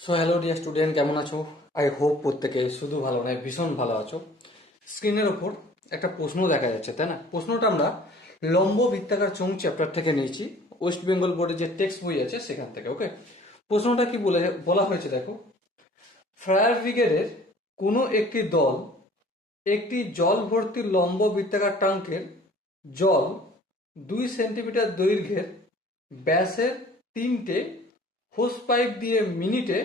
So hello dear student কেমন আছো? I hope প্রত্যেকে শুধু ভালো নয়, ভীষণ ভালো আছো। স্ক্রিনের ওপর একটা প্রশ্ন দেখা যাচ্ছে, তাই না? প্রশ্নটা আমরা লম্ব বৃত্তাকার চোং চ্যাপ্টার থেকে নিয়েছি ওয়েস্ট বেঙ্গল বোর্ডের যে টেক্সট বই আছে সেখান থেকে ওকে প্রশ্নটা কি বলে বলা হয়েছে, দেখো। ফায়ার ব্রিগেডের কোনো একটি দল একটি জল ভর্তি লম্ব বৃত্তাকার ট্যাঙ্কের জল দুই সেন্টিমিটার দৈর্ঘ্যের ব্যাসের তিনটে হোস পাইপ দিয়ে মিনিটে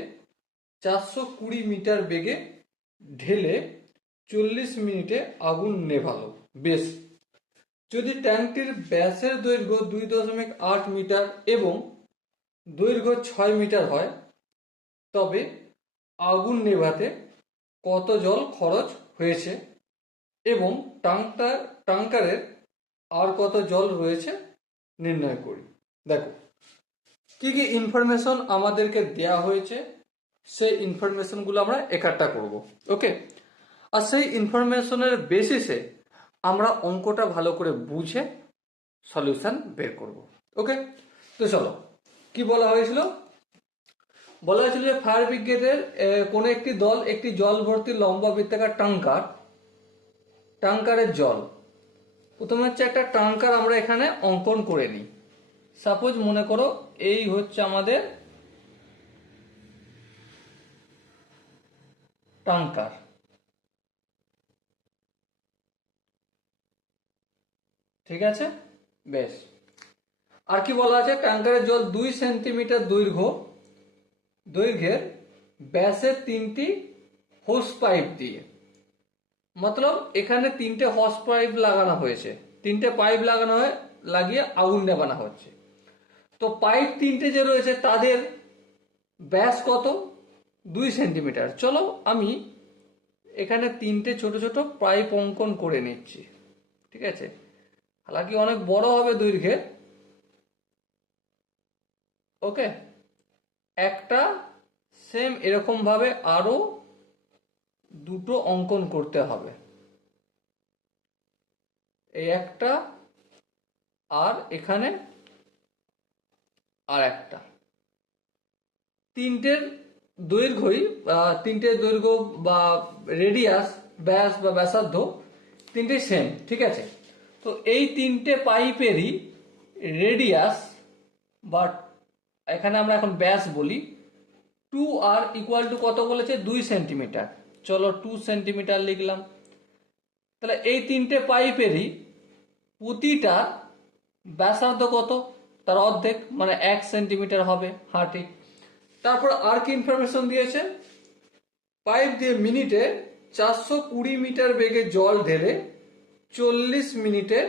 চারশো কুড়ি মিটার বেগে ঢেলে চল্লিশ মিনিটে আগুন নেভালো। বেশ। যদি ট্যাঙ্কটির ব্যাসের দৈর্ঘ্য দুই দশমিক আট মিটার এবং দৈর্ঘ্য ছয় মিটার হয়, তবে আগুন নেভাতে কত জল খরচ হয়েছে এবং টাঙ্কটা টাঙ্কারের আর কত জল রয়েছে, নির্ণয় করি। দেখো কি কি ইনফরমেশন আমাদেরকে দেয়া হয়েছে, সেই ইনফরমেশনগুলো আমরা একাট্টা করব ওকে আর সেই ইনফরমেশনের বেসিসে আমরা অঙ্কটা ভালো করে বুঝে সলিউশন বের করব ওকে তো চলো, কি বলা হয়েছিল? বলা হয়েছিল যে ফায়ার ব্রিগেডের কোনো একটি দল একটি জল ভর্তি লম্বা বৃত্তাকার টাঙ্কার টাঙ্কারের জল। প্রথমে হচ্ছে একটা টাঙ্কার আমরা এখানে অঙ্কন করে নিই। সাপোজ মনে করো এই হচ্ছে আমাদের টাঙ্কার ঠিক আছে? বেশ। আর কি বলা আছে? ট্যাঙ্কারের জল দুই সেন্টিমিটার দৈর্ঘ্য। দৈর্ঘ্যের ব্যাসের তিনটি হোস পাইপ দিয়ে। মতলব এখানে তিনটে হস পাইপ লাগানো হয়েছে। তিনটে পাইপ লাগানো হয়ে, লাগিয়ে আগুন নেবানো হচ্ছে। তো পাইপ তিনটে যে রয়েছে, তাদের ব্যাস কত? দুই সেন্টিমিটার। চলো আমি এখানে তিনটে ছোট ছোট পাইপ অঙ্কন করে নিচ্ছি। ঠিক আছে? হালাকি অনেক বড় হবে দৈর্ঘ্যে। ওকে? একটা সেম এরকম ভাবে আরও দুটো অঙ্কন করতে হবে। এই একটা আর এখানে আর একটা। তিনটের দৈর্ঘ্যই তিনটের দৈর্ঘ্য বা রেডিয়াস ব্যাস বা ব্যাসার্ধ তিনটে সেম ঠিক আছে? তো এই তিনটে পাইপেরই রেডিয়াস বা এখানে আমরা এখন ব্যাস বলি টু আর ইকুয়াল টু কত বলেছে? দুই সেন্টিমিটার চলো টু সেন্টিমিটার লিখলাম। তাহলে এই তিনটে পাইপেরই প্রতিটা ব্যাসার্ধ কত? তার অর্ধেক মানে এক সেন্টিমিটার হবে ঠিক তারপর আর কি ইনফরমেশন দিয়েছে, পাইপ দিয়ে মিনিটে চারশো কুড়ি মিটার বেগে জল ঢেলে চল্লিশ মিনিটে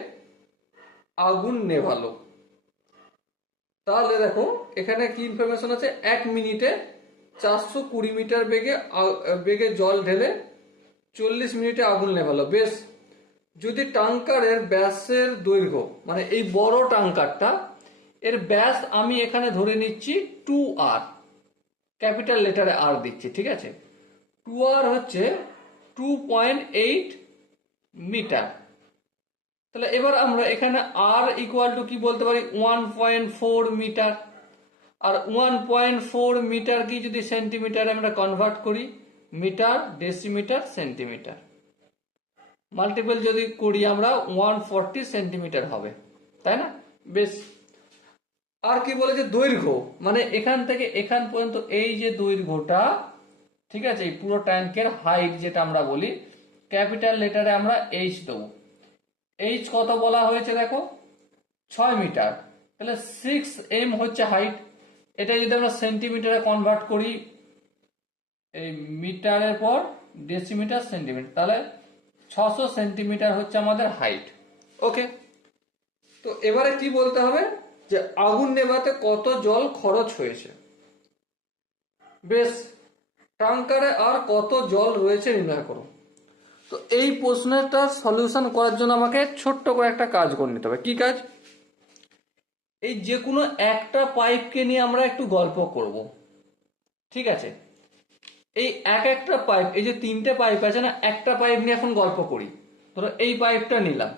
আগুন নেভালো। তাহলে দেখো, এখানে কি ইনফরমেশন আছে? এক মিনিটে চারশো কুড়ি মিটার বেগে বেগে জল ঢেলে চল্লিশ মিনিটে আগুন নেভালো। বেশ, যদি টাঙ্কারের ব্যাসের দৈর্ঘ্য মানে এই বড় টাঙ্কারটা এর ব্যাস আমি এখানে ধরে নিচ্ছি টু আর ক্যাপিটাল লেটারে আর দিচ্ছি, ঠিক আছে? টু আর হচ্ছে টু পয়েন্ট এইট মিটার তাহলে এবার আমরা এখানে আর ইকুয়াল টু কি বলতে পারি? ওয়ান পয়েন্ট ফোর মিটার আর ওয়ান পয়েন্ট ফোর মিটার কি যদি সেন্টিমিটারে আমরা কনভার্ট করি? মিটার ডেসিমিটার সেন্টিমিটার মাল্টিপল যদি করি আমরা ওয়ান ফোরটি সেন্টিমিটার হবে, তাই না? বেশ আর কি বলেছে দৈর্ঘ্য? মানে এখান থেকে এখান পর্যন্ত এই যে দৈর্ঘ্যটা, ঠিক আছে, এই পুরো ট্যাঙ্কের হাইট যেটা আমরা বলি ক্যাপিটাল লেটারে আমরা এইচ দেবো। এইচ কত বলা হয়েছে দেখো? ছয় মিটার। তাহলে সিক্স এম হচ্ছে হাইট এটা যদি আমরা সেন্টিমিটারে কনভার্ট করি, এই মিটারের পর ডেসিমিটার সেন্টিমিটার তাহলে ছশো সেন্টিমিটার হচ্ছে আমাদের হাইট ওকে তো এবারে কি বলতে হবে? যে আগুন নেভাতে কত জল খরচ হয়েছে। বেশ টাঙ্কারে আর কত জল রয়েছে নির্ণয় করো। তো এই প্রশ্নটার সলিউশন করার জন্য আমাকে ছোট্ট করে একটা কাজ করে নিতে হবে। কি কাজ? এই যে কোনো একটা পাইপকে নিয়ে আমরা একটু গল্প করব। ঠিক আছে? এই এক একটা পাইপ, এই যে তিনটে পাইপ আছে না, একটা পাইপ নিয়ে এখন গল্প করি। ধরো এই পাইপটা নিলাম।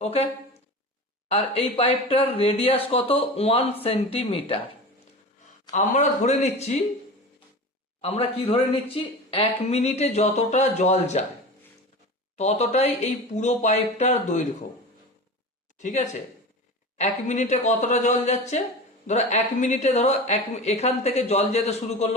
ওকে? আর এই পাইপটার রেডিয়াস কত? ওয়ান সেন্টিমিটার আমরা ধরে নিচ্ছি, আমরা কি ধরে নিচ্ছি? এক মিনিটে যতটা জল যায়, ততটাই এই পুরো পাইপটার দৈর্ঘ্য। ঠিক আছে? এক মিনিটে কতটা জল যাচ্ছে? ধরো এক মিনিটে ধরো এক, এখান থেকে জল যেতে শুরু করল।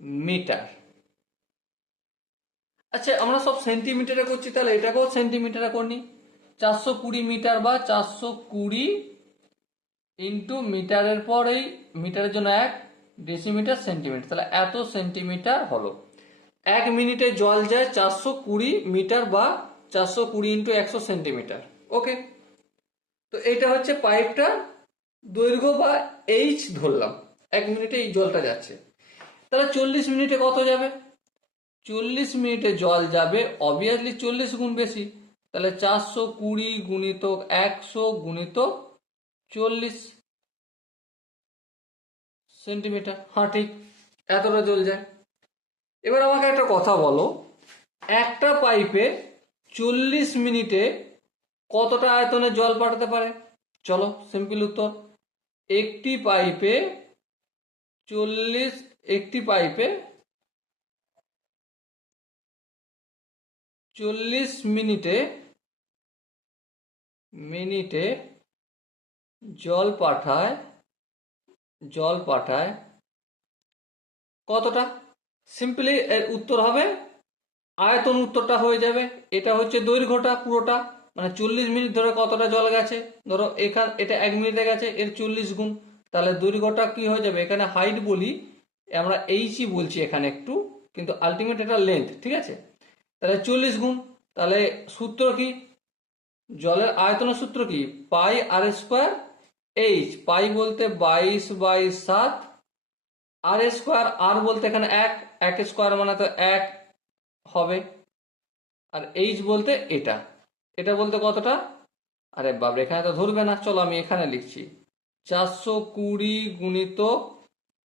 মিটার। আচ্ছা আমরা সব সেন্টিমিটারে করছি, তাহলে এটাকেও সেন্টিমিটারে করি চারশো কুড়ি মিটার বা চারশো কুড়ি ইন্টু মিটারের পর এই মিটারের জন্য এক ডেসিমিটার সেন্টিমিটার। তাহলে এত সেন্টিমিটার হলো। এক মিনিটে জল যায় চারশো কুড়ি মিটার বা চারশো কুড়ি ইন্টু একশো সেন্টিমিটার। ওকে? তো এটা হচ্ছে পাইপটা দৈর্ঘ্য বা এইচ ধরলাম। এক মিনিটে এই জলটা যাচ্ছে। তাহলে চল্লিশ মিনিটে কত যাবে? চল্লিশ মিনিটে জল যাবে অবভিয়াসলি চল্লিশ গুণ বেশি। তাহলে চারশো কুড়ি গুণিত একশো গুণিতক চল্লিশ সেন্টিমিটার। হ্যাঁ ঠিক, এতটা জল যায়। এবার আমাকে একটা কথা বলো, একটা পাইপে চল্লিশ মিনিটে কতটা আয়তনে জল পাঠাতে পারে? চলো সিম্পল উত্তর। একটি পাইপে চল্লিশ একটি পাইপে চল্লিশ মিনিটে মিনিটে জল পাঠায় জল পাঠায়। কতটা? সিম্পলি এর উত্তর হবে, আয়তন উত্তরটা হয়ে যাবে। এটা হচ্ছে দৈর্ঘ্যটা পুরোটা। মানে চল্লিশ মিনিট ধরে কতটা জল গেছে? ধরো এখান, এটা এক মিনিটে গেছে, এর চল্লিশ গুণ। তাহলে দৈর্ঘ্যটা কি হয়ে যাবে? এখানে হাইট বলি আমরা এইচই বলছি এখানে একটু, কিন্তু আলটিমেট এটা লেন্থ ঠিক আছে? তাহলে চল্লিশ গুণ, তাহলে সূত্র কি? জলের আয়তনের সূত্র কি? পাই আর স্কোয়ার এইচ পাই বলতে বাইশ বাই সাত আর স্কোয়ার আর বলতে এখানে এক এক স্কোয়ার মানে তো এক হবে। আর এইচ বলতে এটা। এটা বলতে কতটা? আরে বাবরে এখানে তো ধরবে না। চলো আমি এখানে লিখছি। চারশো কুড়ি গুণিতক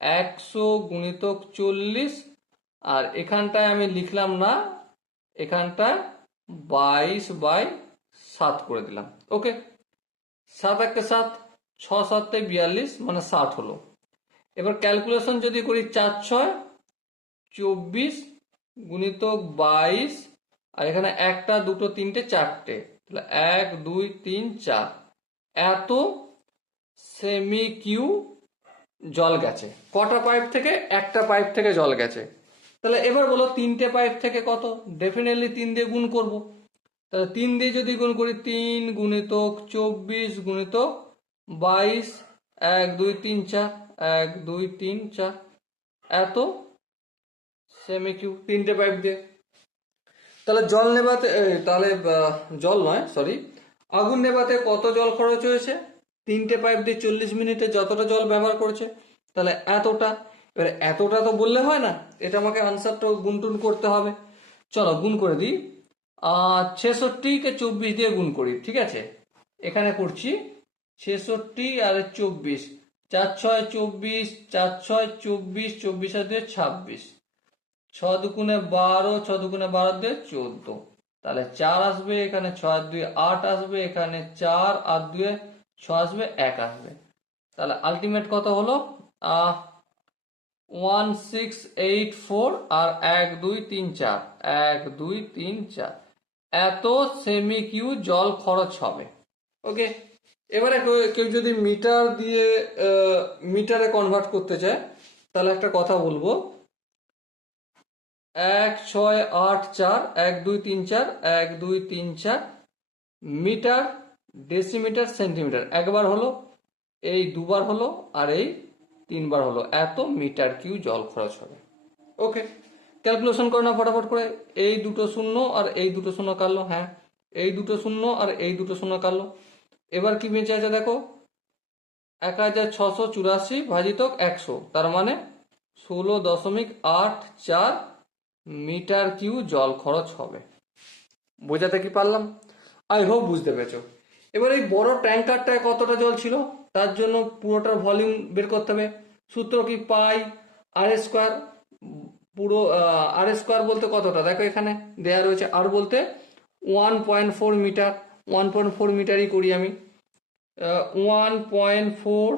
একশো গুণিতক চল্লিশ, আর এখানটায় আমি লিখলাম না, এখানটায় বাইশ বাই সাত করে দিলাম। ওকে? সাত একে সাত, ছ সাতে বিয়াল্লিশ মানে ষাট হলো। এবার ক্যালকুলেশন যদি করি চার ছয়, চব্বিশ গুণিতক বাইশ, আর এখানে একটা, দুটো, তিনটে, চারটে, তাহলে এক, দুই, তিন, চার। এত সেমি কিউ জল গেছে। কটা পাইপ থেকে? একটা পাইপ থেকে জল গেছে। তাহলে এবার বলো তিনটে পাইপ থেকে কত? ডেফিনেটলি তিন দিয়ে গুণ করব। তাহলে তিন দিয়ে যদি গুণ করি, তিন গুণিতক চব্বিশ গুণিতক বাইশ, এক, দুই, তিন, চার, এক, দুই, তিন, চার। এত? সেমি কিউ তিনটে পাইপ দিয়ে। তাহলে জল নেবাতে তাহলে জল নয় সরি আগুন নেবাতে কত জল খরচ হয়েছে? তিনটে পাইপ দিয়ে চল্লিশ মিনিটে যতটা জল ব্যবহার করেছে, তাহলে এতটা। এবারে এতটা তো বললে হয় না, এটা আমাকে আনসারটা গুনটুন করতে হবে। চলো গুণ করে দিই। ছেষট্টিকে চব্বিশ দিয়ে গুণ করি, ঠিক আছে? এখানে করছি ছেষট্টি আর চব্বিশ, চার ছয় চব্বিশ, চার ছয় চব্বিশ চব্বিশ আর দিয়ে ছাব্বিশ। ছ দুগুণে বারো, ছ দুগুণে বারো দিয়ে চোদ্দ। তাহলে চার আসবে, এখানে ছয় দুই, আট আসবে, এখানে চার আর দুয়ে ছ আসবে, এক আসবে। তাহলে আলটিমেট কত হলো? ওয়ান সিক্স এইট ফোর আর এক, দুই, তিন, চার। এক, দুই, তিন, চার। এত সেমি কিউ জল খরচ হবে। ওকে এবারে কেউ- যদি মিটার দিয়ে মিটারে কনভার্ট করতে চায়, তাহলে একটা কথা বলব। এক, ছয়, আট, চার, এক, দুই, তিন, চার, এক, দুই, তিন, চার। মিটার ডেসিমিটার সেন্টিমিটার একবার হলো, এই দুবার হলো আর এই তিনবার হলো। এত মিটার কিউ জল খরচ হবে। ওকে ক্যালকুলেশন করে না ফটাফট করে। এই দুটো শূন্য আর এই দুটো শূন্য কাটলো হ্যাঁ। এই দুটো শূন্য আর এই দুটো শূন্য কাটলো। এবার কি বেঁচে আছে দেখো? এক হাজার ছশো চুরাশি ভাজিত একশো। তার মানে ষোলো দশমিক আট চার মিটার কিউ জল খরচ হবে। বোঝাতে কি পারলাম? আই হোপ বুঝতে পেরেছ। এবার এই বড় ট্যাঙ্কারটায় কতটা জল ছিল? তার জন্য পুরোটার ভলিউম বের করতে হবে। সূত্র কি পাই? আর স্কোয়ার পুরো আর স্কোয়ার বলতে কতটা? দেখো এখানে দেয়া রয়েছে আর বলতে one point four meter. One point four মিটারই করি আমি। ওয়ান পয়েন্ট ফোর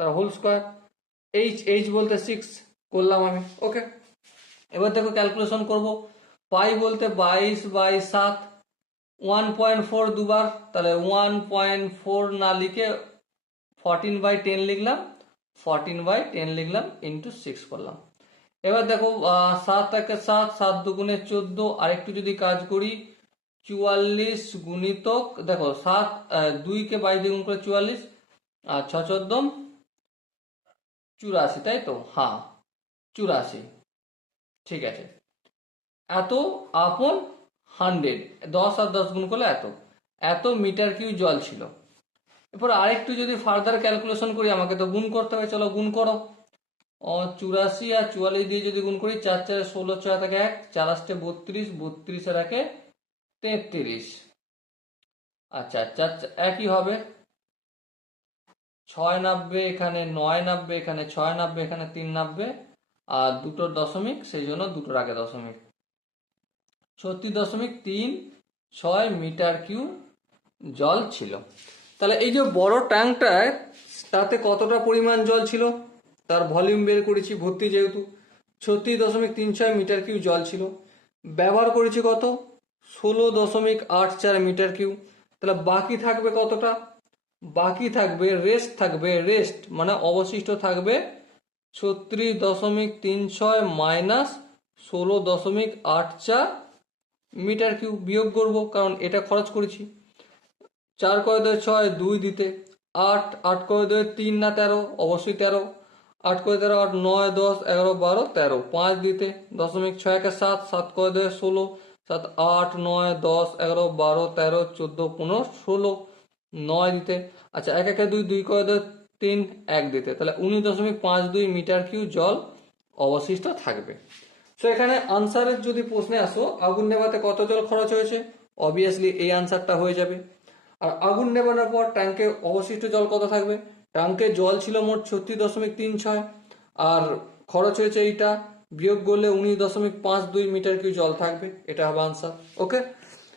তার হোল স্কোয়ার এইচ এইচ বলতে সিক্স করলাম আমি। ওকে এবার দেখো ক্যালকুলেশন করব। পাই বলতে বাইশ বাই সাত। ওয়ান পয়েন্ট ফোর দুবার, তাহলে ওয়ান পয়েন্ট ফোর না লিখে ফর্টিন বাই টেন লিখলাম ফর্টিন বাই টেন লিখলাম ইন্টু সিক্স করলাম। এবার দেখো সাত একে সাত সাত দুগুণে চোদ্দ আর একটু যদি কাজ করি, চুয়াল্লিশ গুণিতক, দেখো, সাত দুইকে বাইশ দ্বিগুণ করে চুয়াল্লিশ, আর ছ চোদ্দম চুরাশি, তাই তো? হ্যাঁ চুরাশি, ঠিক আছে। এত আপন হান্ড্রেড, দশ আর দশ গুণ করলে এত। এত মিটার কিউ জল ছিল। এরপর আরেকটু যদি ফার্দার ক্যালকুলেশন করি, আমাকে তো গুণ করতে হবে, চলো গুণ করো। চুরাশি আর চুয়াল্লিশ দিয়ে যদি গুণ করি, চার চারে ষোলো, ছয় থেকে এক চার আসতে বত্রিশ বত্রিশের একে তেত্রিশ। আচ্ছা চার চা- একই হবে। ছয় নাববে এখানে নয় নাববে, এখানে ছয় নাববে, এখানে তিন নাববে, আর দুটোর দশমিক, সেই জন্য দুটোর আগে দশমিক। ছত্রিশ দশমিক তিন ছয় মিটার কিউ জল ছিল। তাহলে এই যে বড় ট্যাঙ্কটায় তাতে কতটা পরিমাণ জল ছিল? তার ভলিউম বের করেছি ভর্তি যেহেতু। ছত্রিশ দশমিক তিন ছয় মিটার কিউ জল ছিল। ব্যবহার করেছি কত? ষোলো দশমিক আট চার মিটার কিউ তাহলে বাকি থাকবে কতটা? বাকি থাকবে রেস্ট থাকবে রেস্ট মানে অবশিষ্ট থাকবে ছত্রিশ দশমিক তিন ছয় মাইনাস ষোলো দশমিক আট চার মিটার কিউ বিয়োগ করব, কারণ এটা খরচ করেছি। চার করে দেয় ছয়, দুই দিতে। আট আট করে দেয় তিন না তেরো, অবশ্যই তেরো। আট করে তেরো, আট, নয়, দশ, এগারো, বারো, তেরো। পাঁচ দিতে দশমিক ছয় একে সাত সাত করে দেয় ষোলো, সাত, আট, নয়, দশ, এগারো, বারো, তেরো, চোদ্দ, পনেরো, ষোলো, নয় দিতে। আচ্ছা এক একে দুই দুই করে দেয় তিন, এক দিতে। তাহলে উনিশ দশমিক পাঁচ দুই মিটার কিউ জল অবশিষ্ট থাকবে। তো এখানে আনসারের যদি প্রশ্নে আসো, আগুন নেভাতে কত জল খরচ হয়েছে? অবভিয়াসলি এই আনসারটা হয়ে যাবে। আর আগুন নেভানোর পর ট্যাঙ্কে অবশিষ্ট জল কত থাকবে? ট্যাঙ্কে জল ছিল মোট ছত্রিশ দশমিক তিন ছয়। আর খরচ হয়েছে এইটা, বিয়োগ করলে উনিশ দশমিক পাঁচ দুই মিটার কিউ জল থাকবে। এটা হবে answer okay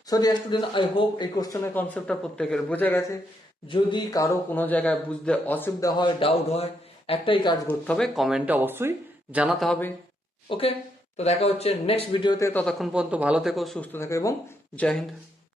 so dear student I hope এই কোশ্চেনের কনসেপ্টটা প্রত্যেকের বোঝা গেছে। যদি কারও কোনো জায়গায় বুঝতে অসুবিধা হয় ডাউট হয়, একটাই কাজ করতে হবে কমেন্টে অবশ্যই জানাতে হবে ওকে তো দেখা হচ্ছে নেক্সট ভিডিওতে ততক্ষণ পর্যন্ত ভালো থেকো সুস্থ থেকো এবং জয় হিন্দ।